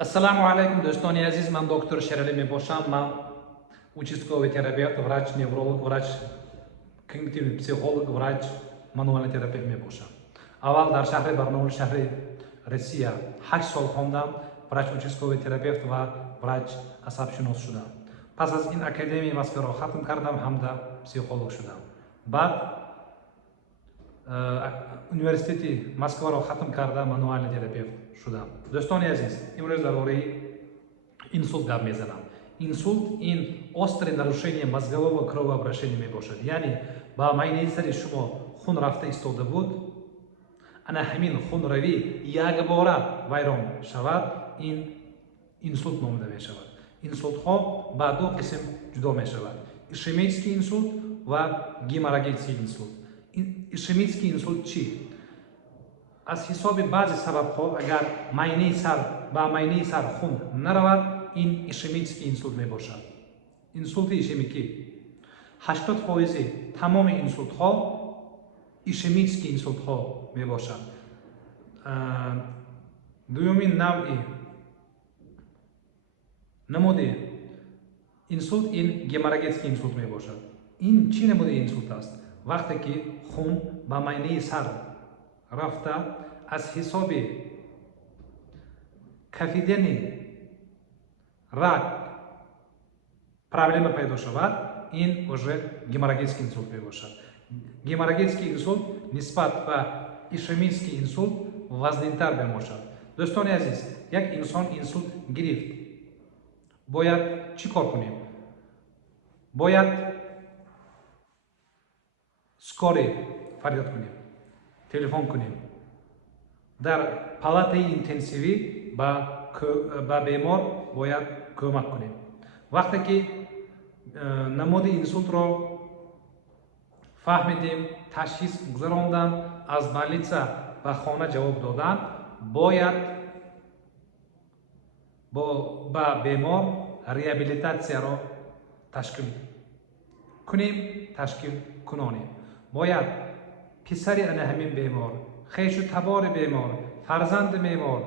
Ассаламу алейкум, достони азиз, ман доктор Шерали мебошам. Ман участковый терапевт, врач, невролог, врач, когнитивный психолог, врач, мануальный терапевт мебошам. Аввал дар шаҳри Барнаул, шаҳри Россия 8 сол хондам, врач, участковый терапевт ва врач асабшунос шудам. Пас аз ин академияи Москваро хатм кардам, ҳамда психолог шудам. Баъд университети Москваро хатм карда мануальный терапевт шудам. Достони азиз, имрӯз дар бораи инсулт гап мезанам. Инсулт ин острое нарушение мозгового кровообращения мебошад. Яъне ба майнаи сари шумо хун рафта истода буд, ана ҳамин хунравӣ якбора вайрон шавад, ин инсулт номида мешавад. Инсултҳо ба ду қисм ҷудо мешавад: ишемический инсулт ва геморрагический инсулт. Ишемический инсулт чӣ? Аз ҳисоби баъзе сабабҳо агар майнаи сар ба майнаи сар хун наравад, ин ишемический инсулт мебошад. Инсулти ишемикӣ 80% тамоми инсултҳо ишемический инсултҳо мебошад. Дуюмин навъи намуди инсулт ин геморрагический инсулт мебошад. Ин чӣ намуди инсулт аст? Вақте ки хун ба майнаи сар рафта аз ҳисоби кафидани рак проблема пайдо шавад, ин уже геморрагический инсулт мебошад. Геморрагический инсулт нисбат ба ишемический инсулт вазнинтар мебошад. Достони азиз, як инсон инсулт гирифт, бояд чӣ кор кунем? Бояд скорый фарёд кунем, телефон кунем, дар палатаи интенсивӣ ба бемор бояд кӯмак кунем. Вақте ки намуди инсултро фаҳмидем, ташхис гузаронданд, аз больница ба хона ҷавоб доданд, бояд ба бемор реабилитатсияро ташкил кунем, ташкил кунонем. Бояд писари ана ҳамин бемор, хешу табори бемор, фарзанди бемор,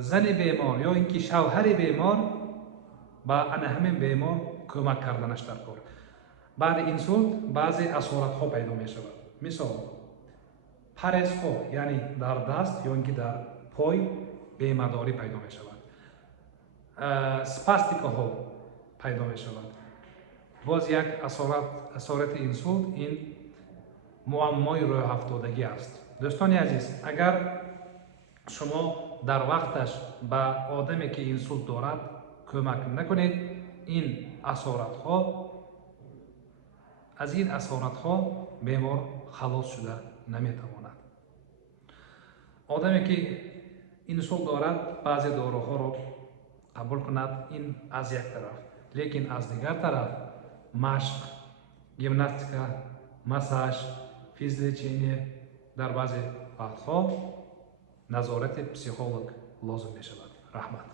зани бемор ё ин ки шавҳари бемор, ба ана ҳамин бемор кӯмак карданаш даркор. Баъди инсулт баъзе асоратҳо пайдо мешавад. Мисол, парезҳо, яъне дар даст ё ин ки дар пой бемадорӣ пайдо мешавад. Спастикаҳо пайдо мешавад. Боз як асорати инсулт ин муаммои рӯҳафтодагӣ аст. Дӯстони азиз, агар шумо дар вақташ ба одаме ки инсулт дорад кӯмак накунед, аз ин асоратҳо бемор халос шуда наметавонад. Одаме ки инсулт дорад баъзе доруҳоро қабул кунад, ин аз як тараф. Лекин аз дигар тараф машқ, гимнастика, массаж, физлечение дар баъзе вақтҳо назорати психолог лозим мешавад. Раҳмат.